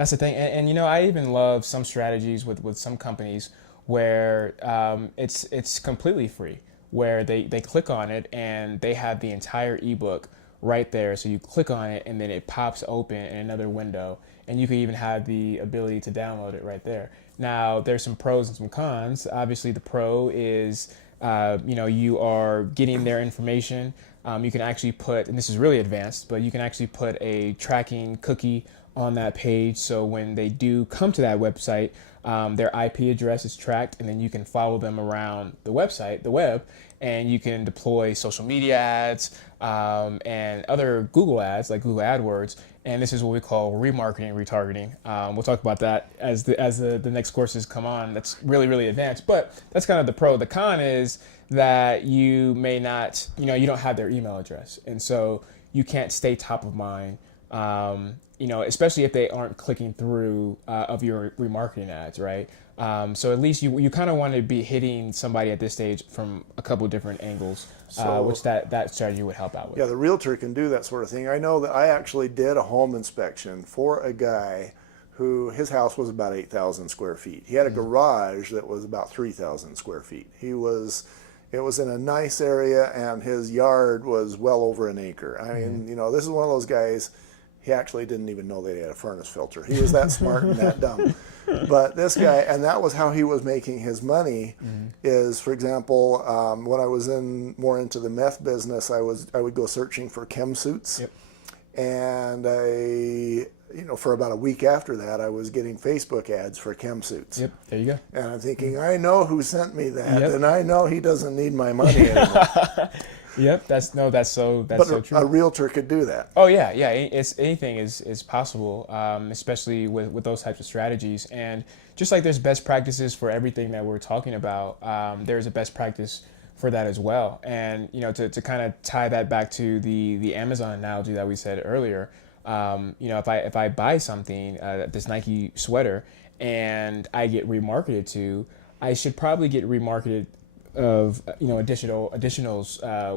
That's the thing. And I even love some strategies with some companies where it's completely free, where they click on it and they have the entire ebook right there. So you click on it and then it pops open in another window, and you can even have the ability to download it right there. Now, there's some pros and some cons. Obviously, the pro is you are getting their information. You can actually put, and this is really advanced, but you can actually put a tracking cookie on that page. So when they do come to that website, their IP address is tracked, and then you can follow them around the website, the web, and you can deploy social media ads and other Google ads like Google AdWords. And this is what we call remarketing, retargeting. We'll talk about that as the next courses come on. That's really, really advanced, but that's kind of the pro. The con is that you may not, you don't have their email address. And so you can't stay top of mind, especially if they aren't clicking through of your remarketing ads, right? So at least you kind of want to be hitting somebody at this stage from a couple of different angles, which that strategy would help out with. Yeah, the realtor can do that sort of thing. I know that I actually did a home inspection for a guy who, his house was about 8,000 square feet. He had a garage that was about 3,000 square feet. It was in a nice area, and his yard was well over an acre. I mean, this is one of those guys, he actually didn't even know they had a furnace filter. He was that smart and that dumb. But this guy, and that was how he was making his money, is, for example, when I was more into the meth business, I would go searching for chem suits. Yep. And for about a week after that, I was getting Facebook ads for chem suits. Yep, there you go. And I'm thinking, I know who sent me that, Yep. and I know he doesn't need my money anymore. Yep, that's so true. A realtor could do that. Oh yeah. Anything is possible, especially with those types of strategies. And just like there's best practices for everything that we're talking about, there's a best practice for that as well. And to kind of tie that back to the Amazon analogy that we said earlier, if I buy something, this Nike sweater, and I get remarketed to, I should probably get remarketed of additional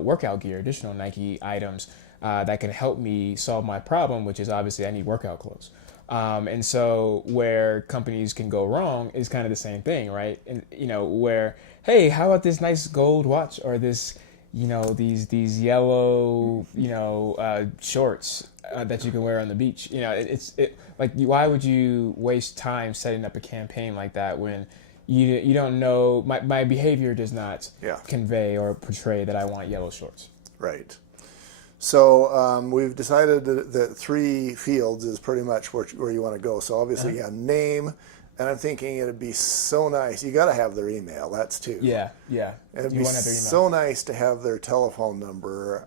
workout gear, additional Nike items that can help me solve my problem, which is obviously I need workout clothes. And so where companies can go wrong is kind of the same thing, right? And where, hey, how about this nice gold watch, or this these yellow shorts that you can wear on the beach. Why would you waste time setting up a campaign like that when you don't know, my behavior does not convey or portray that I want yellow shorts. Right. So we've decided that 3 fields is pretty much where you want to go. So obviously, name, and I'm thinking it'd be so nice. You got to have their email. That's 2. Yeah. It'd be so nice to have their telephone number.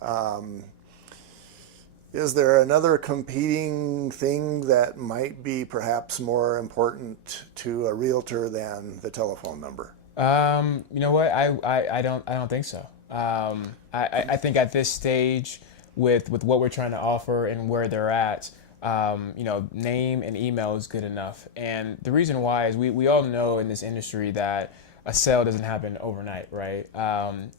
Is there another competing thing that might be perhaps more important to a realtor than the telephone number? You know what? I don't think so. I think at this stage, with what we're trying to offer and where they're at, name and email is good enough. And the reason why is we all know in this industry that a sale doesn't happen overnight, right?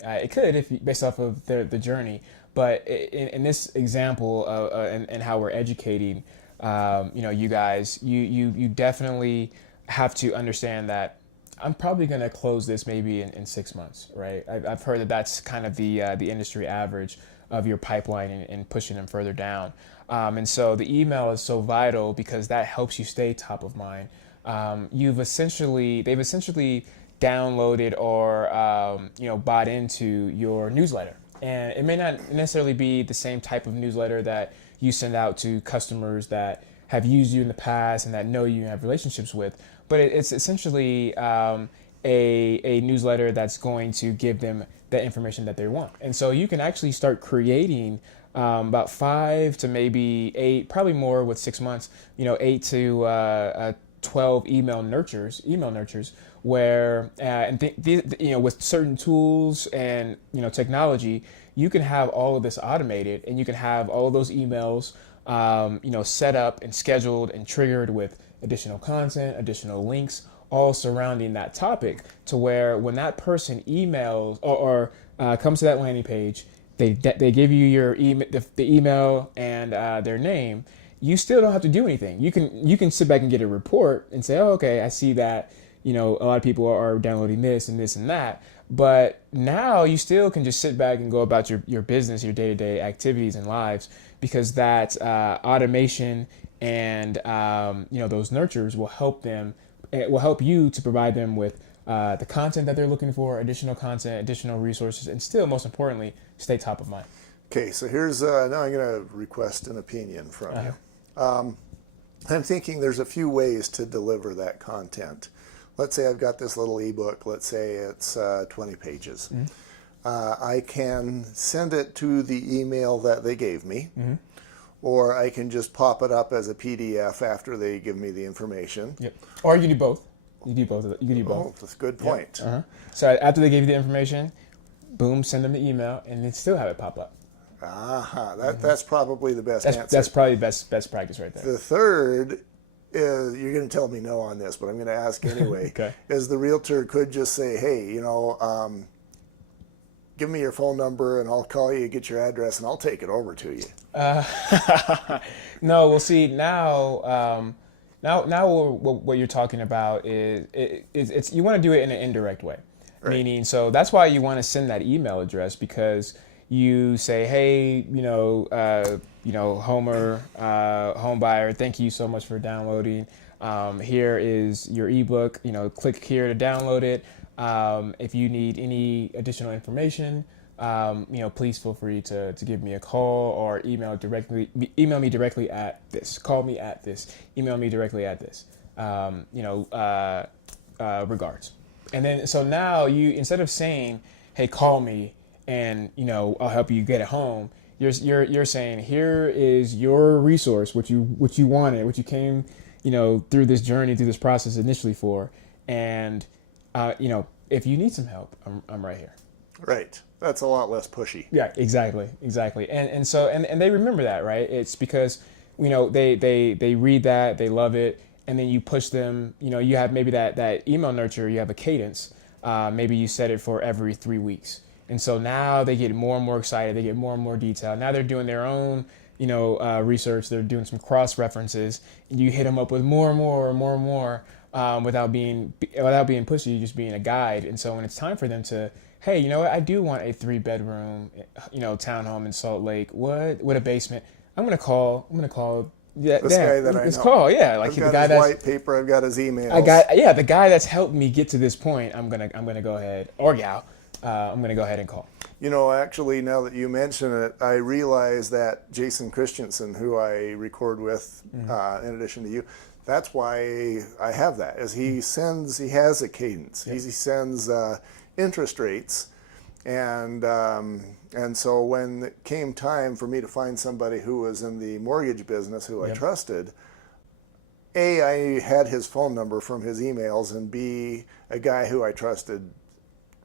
It could based off of the journey. But in this example and how we're educating, you guys, you definitely have to understand that I'm probably going to close this maybe in 6 months, right? I've heard that that's kind of the industry average of your pipeline and pushing them further down. And so the email is so vital because that helps you stay top of mind. They've essentially downloaded or bought into your newsletter. And it may not necessarily be the same type of newsletter that you send out to customers that have used you in the past and that know you and have relationships with, but it's essentially a newsletter that's going to give them that information that they want. And so you can actually start creating about 5 to maybe 8, probably more with 6 months, 8 to 12 email nurtures where with certain tools and technology, you can have all of this automated, and you can have all of those emails set up and scheduled and triggered with additional content, additional links, all surrounding that topic, to where when that person emails or comes to that landing page, they give you your the email and their name, you still don't have to do anything. You can sit back and get a report and say, oh, okay, I see that, a lot of people are downloading this and this and that. But now you still can just sit back and go about your business, your day-to-day activities and lives, because that automation and those nurtures will help them. It will help you to provide them with the content that they're looking for, additional content, additional resources, and still, most importantly, stay top of mind. Okay, so here's now I'm going to request an opinion from you. I'm thinking there's a few ways to deliver that content. Let's say I've got this little ebook. Let's say it's 20 pages. I can send it to the email that they gave me, or I can just pop it up as a PDF after they give me the information. Yep. Or you can do both. You can do both. You can do both. Oh, that's a good point. Yep. So after they give you the information, boom, send them the email, and then still have it pop up. That's probably the best answer. That's probably best practice right there. The third is, you're going to tell me no on this, but I'm going to ask anyway. Okay. Is the realtor could just say, hey, give me your phone number and I'll call you, get your address, and I'll take it over to you. No, we'll see now. Now what you're talking about is it's you want to do it in an indirect way, right. Meaning, so that's why you want to send that email address, because you say, hey, Homer, home buyer, thank you so much for downloading. Here is your ebook. Click here to download it. If you need any additional information, please feel free to give me a call or email me directly at this. Call me at this. Email me directly at this. Regards. And then so now you, instead of saying, hey, call me and I'll help you get it home, you're saying, here is your resource, what you wanted, what you came through this journey, through this process initially for, and if you need some help, I'm right here. Right. That's a lot less pushy. Yeah, exactly. And so they remember that, right? It's because they read that, they love it, and then you push them. You have maybe that email nurture. You have a cadence. Maybe you set it for every 3 weeks. And so now they get more and more excited. They get more and more detail. Now they're doing their own, research. They're doing some cross references. And you hit them up with more and more and more and more, without being pushy, just being a guide. And so when it's time for them to, hey, you know what? I do want a 3-bedroom, townhome in Salt Lake. What? With a basement? I'm gonna call. This guy that I know. Let's call. Yeah, like I've the got guy his that's white paper. I've got his emails. the guy that's helped me get to this point. I'm gonna go ahead, or gal. I'm going to go ahead and call. Actually, now that you mention it, I realize that Jason Christensen, who I record with, in addition to you, that's why I have that. Is he has a cadence. Yep. He sends interest rates, and so when it came time for me to find somebody who was in the mortgage business who I trusted, A, I had his phone number from his emails, and B, a guy who I trusted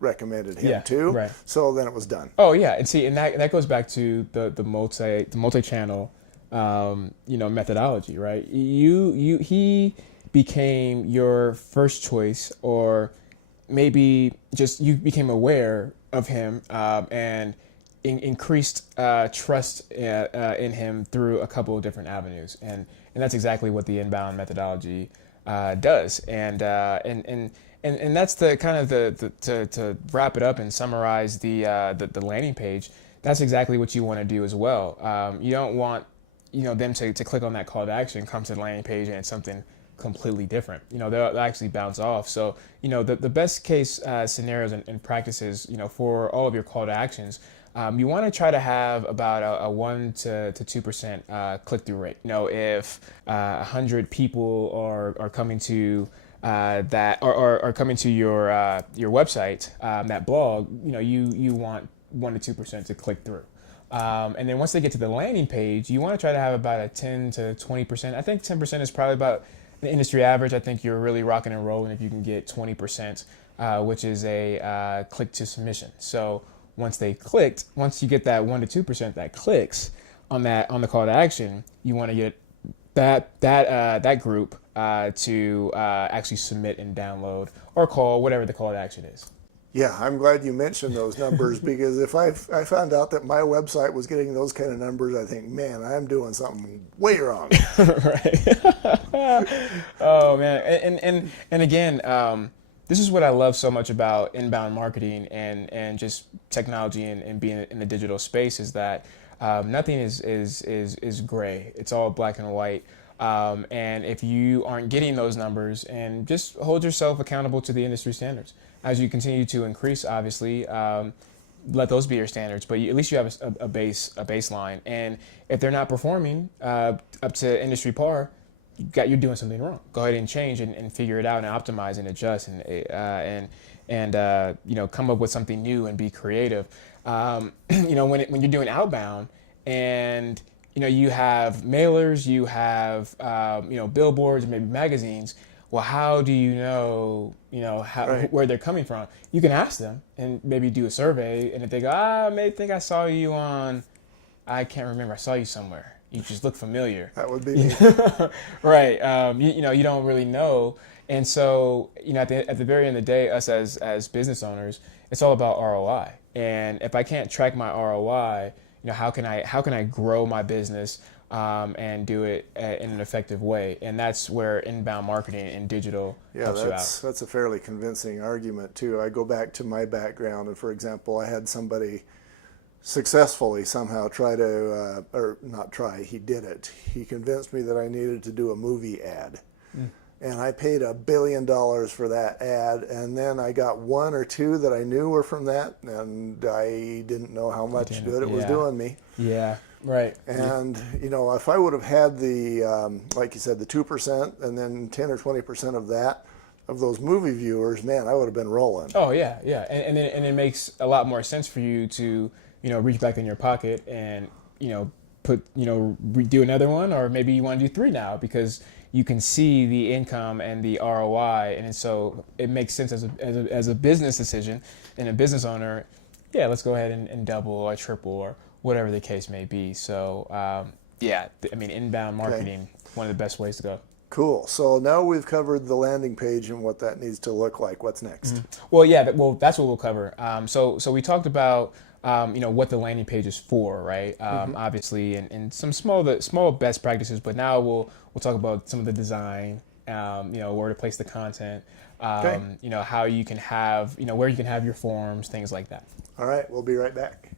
recommended him too. Right. So then it was done. Oh yeah, and see, and that goes back to the multi-channel methodology, right? He became your first choice, or maybe just you became aware of him and increased trust in him through a couple of different avenues, and that's exactly what the inbound methodology does, and that's the kind of to wrap it up and summarize the landing page. That's exactly what you want to do as well. You don't want them to click on that call to action, come to the landing page, and it's something completely different. They'll actually bounce off. So the best case scenarios and practices for all of your call to actions, you want to try to have about a 1 to 2% click-through rate. If 100 people are coming to that are coming to your website, that blog, you want 1 to 2% to click through. And then once they get to the landing page, you want to try to have about a 10 to 20%. I think 10% is probably about the industry average. I think you're really rocking and rolling if you can get 20%, which is a click to submission. So once you get that 1 to 2% that clicks on the call to action, you want to get that group to actually submit and download or call, whatever the call to action is. Yeah, I'm glad you mentioned those numbers because if I found out that my website was getting those kind of numbers, I think, man, I'm doing something way wrong. Right. Oh man, and again, this is what I love so much about inbound marketing and just technology and being in the digital space is that nothing is gray. It's all black and white. And if you aren't getting those numbers, and just hold yourself accountable to the industry standards as you continue to increase, obviously. Let those be your standards, but at least you have a baseline. And if they're not performing up to industry par, you're doing something wrong. Go ahead and change and figure it out and optimize and adjust and come up with something new and be creative. When you're doing outbound and you have mailers, you have billboards, maybe magazines. Well, how do you know how Right. where they're coming from? You can ask them and maybe do a survey, and if they go, I may think I saw you on, I can't remember, I saw you somewhere. You just look familiar. That would be me. Right. You don't really know. And so, at the very end of the day, us as business owners, it's all about ROI. And if I can't track my ROI, how can I grow my business and do it in an effective way? And that's where inbound marketing and digital Yeah, helps you out. that's a fairly convincing argument too. I go back to my background, and for example, I had somebody successfully somehow try to, or not try, he did it. He convinced me that I needed to do a movie ad. And I paid $1 billion for that ad, and then I got one or two that I knew were from that, and I didn't know how much good it was doing me. Yeah. Right. And if I would have had the, like you said, the 2%, and then 10 or 20% of those movie viewers, man, I would have been rolling. Oh yeah, yeah, and it makes a lot more sense for you to reach back in your pocket and do another one, or maybe you want to do three now because you can see the income and the ROI, and so it makes sense as a business decision and a business owner. Yeah, let's go ahead and double or triple or whatever the case may be. So inbound marketing, one of the best ways to go. Cool. So now we've covered the landing page and what that needs to look like. What's next? Well, yeah, that's what we'll cover. So we talked about what the landing page is for, right? Obviously, and some small best practices. But now we'll talk about some of the design, where to place the content, how you can have, where you can have your forms, things like that. All right, we'll be right back.